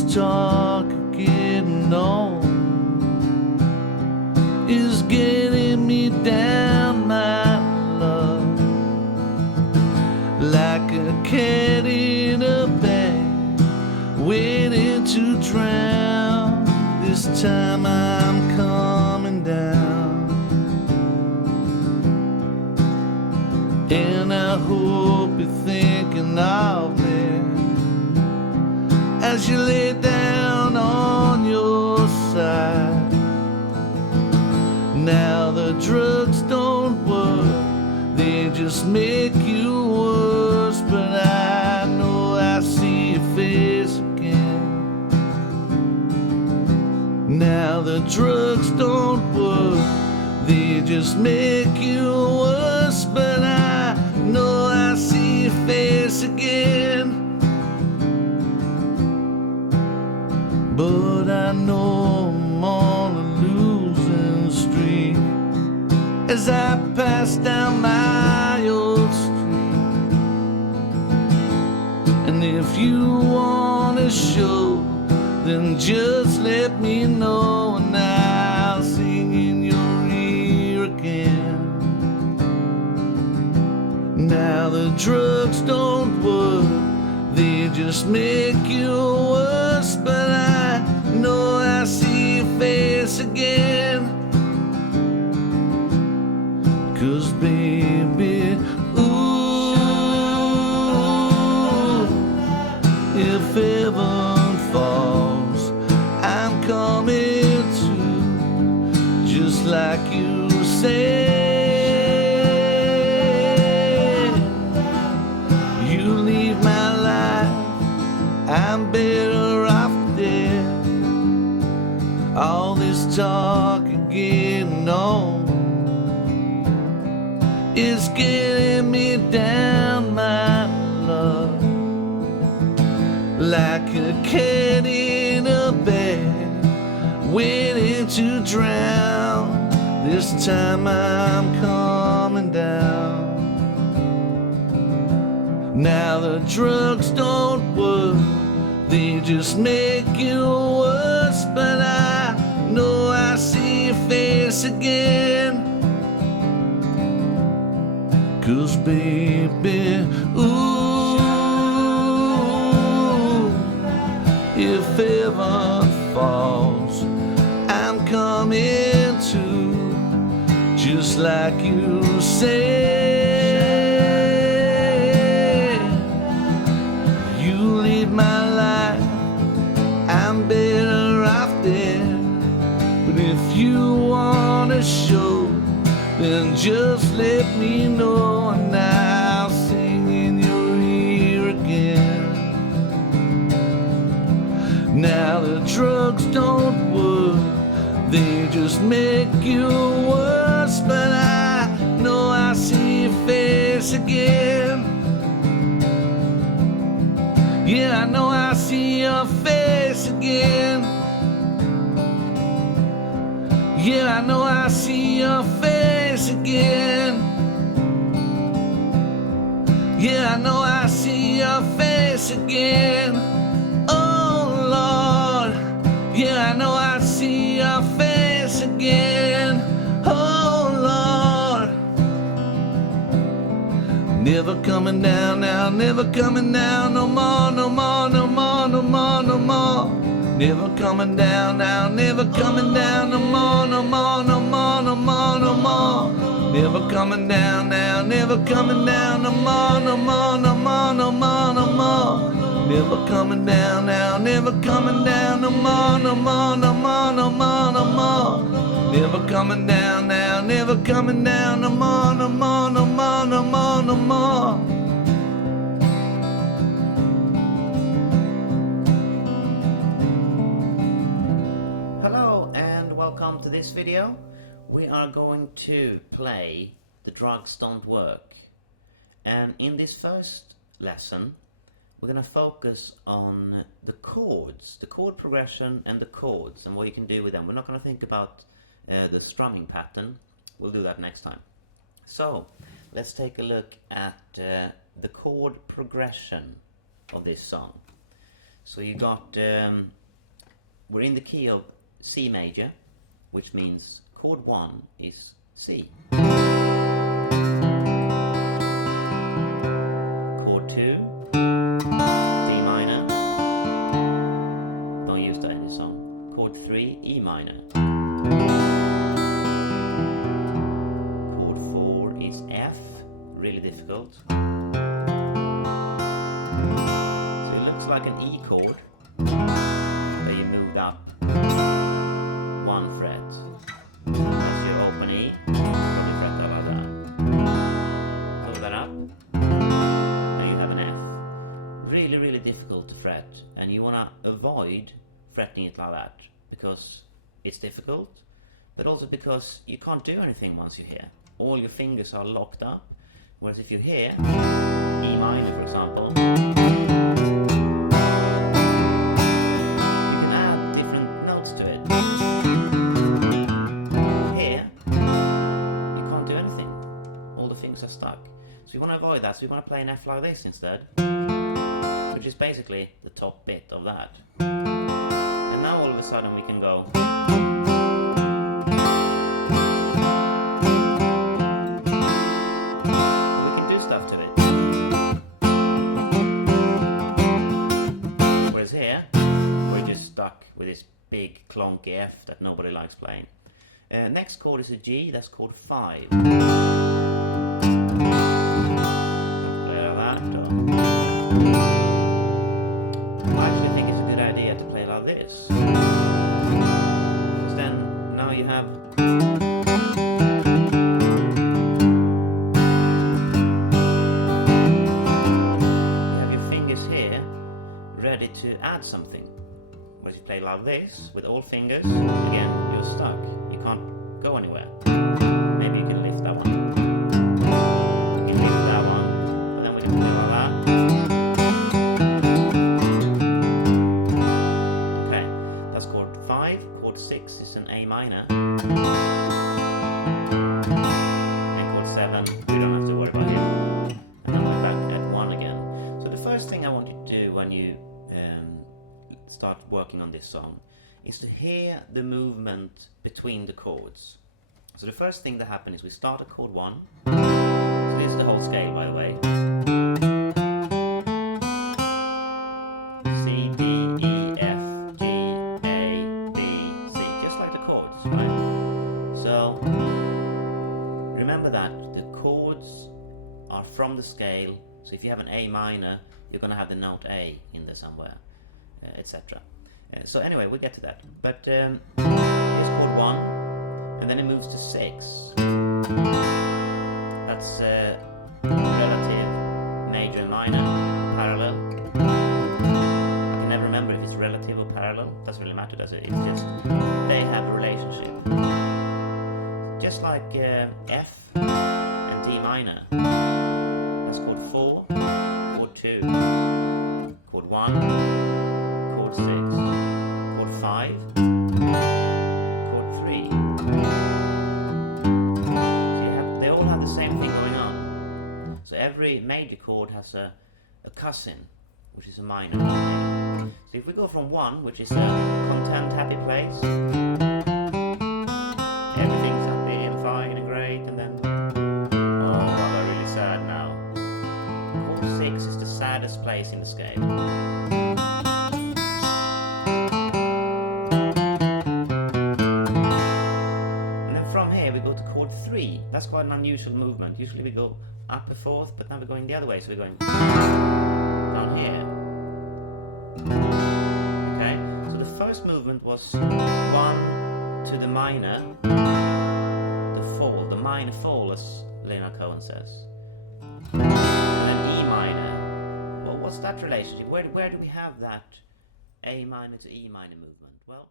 this talk of getting on is getting me down, my love, like a cat in a bag, waiting to drown. This time I'm coming down, and I hope you're thinking of me as you lay down on your side. Now the drugs don't work, they just make you worse. But I know I see your face again. Now the drugs don't work, they just make you worse. But I know I see your face again. But I know I'm on a losing streak as I pass down my old street. And if you want a show, then just let me know, and I'll sing in your ear again. Now the drugs don't work, they just make you worse. But I know I see your face again. 'Cause baby, ooh, if heaven falls, I'm coming to, just like you said. You leave my life, I'm better off dead. All this talk and getting on is getting me down, my love, like a cat in a bag, waiting to drown. This time I'm coming down. Now the drugs don't work, they just make you worse. But I know I see your face again. 'Cause baby, ooh, if heaven falls, I'm coming to, just like you say. You leave my life, I'm better off dead. But if you want a show, then just let me know, and I'll sing in your ear again. Now the drugs don't work, they just make you worse. But I know I see your face again. Yeah, I know I see your face again. Yeah, I know I see your face again. Yeah, I know I see your face again. Oh Lord, yeah, I know I see your face again. Oh Lord, never coming down now, never coming down no more, no more, no more, no more, no more. Never coming down now, never coming down no more, no more, no more, no more, no more. Never coming down now, never coming down no more, no more, no more, no more, no more. Never coming down now, never coming down no more, no more, no more, no more, no more. Never coming down now, never coming down no more, no more, no more, no more, no more. Hello and welcome to this video. We are going to play The Drugs Don't Work, and in this first lesson we're going to focus on the chords, the chord progression and the chords and what you can do with them. We're not going to think about the strumming pattern, we'll do that next time. So let's take a look at the chord progression of this song. So you got, we're in the key of C major, which means chord 1 is C. Chord 2, D minor. Don't use that in this song. Chord 3, E minor. Chord 4 is F, really difficult. So it looks like an E chord, where you moved up 1 fret. That's your open E, probably fret that like that. Move that up, and you have an F. Really, really difficult to fret, and you want to avoid fretting it like that, because it's difficult, but also because you can't do anything once you're here. All your fingers are locked up, whereas if you're here, E minor for example, are stuck. So you want to avoid that, so you want to play an F like this instead, which is basically the top bit of that. And now all of a sudden we can go. We can do stuff to it. Whereas here, we're just stuck with this big clunky F that nobody likes playing. Next chord is a G, that's chord 5. I actually think it's a good idea to play like this, because then now you have your fingers here ready to add something. Whereas you play like this with all fingers, again you're stuck, you can't go anywhere. Maybe you can lift that one. Chord 6 is an A minor, and chord 7 we don't have to worry about here. And then we're back at 1 again. So the first thing I want you to do when you start working on this song is to hear the movement between the chords. So the first thing that happens is we start at chord 1. So this is the whole scale, by the way. C, D, E, F, G, A, B, C, just like the chords, right? So remember that the chords are from the scale. So if you have an A minor, you're going to have the note A in there somewhere, etc. So anyway, we'll get to that. But here's chord 1, and then it moves to 6. That's relative, major and minor, parallel. Remember if it's relative or parallel, doesn't really matter, does it? It's just they have a relationship. Just like F and D minor. That's chord 4, chord 2, chord 1, chord 6, chord 5, chord 3. So they all have the same thing going on. So every major chord has a cousin, which is a minor. So if we go from 1, which is a content happy place, everything's happy and fine and great, and then oh, I'm really sad now. Chord 6 is the saddest place in the scale. And then from here we go to chord 3. That's quite an unusual movement. Usually we go up a 4th, but now we're going the other way, so we're going down here. Okay, so the first movement was 1 to the minor, the fall, the minor fall, as Leonard Cohen says. And then E minor. Well, what's that relationship? Where do we have that A minor to E minor movement? Well,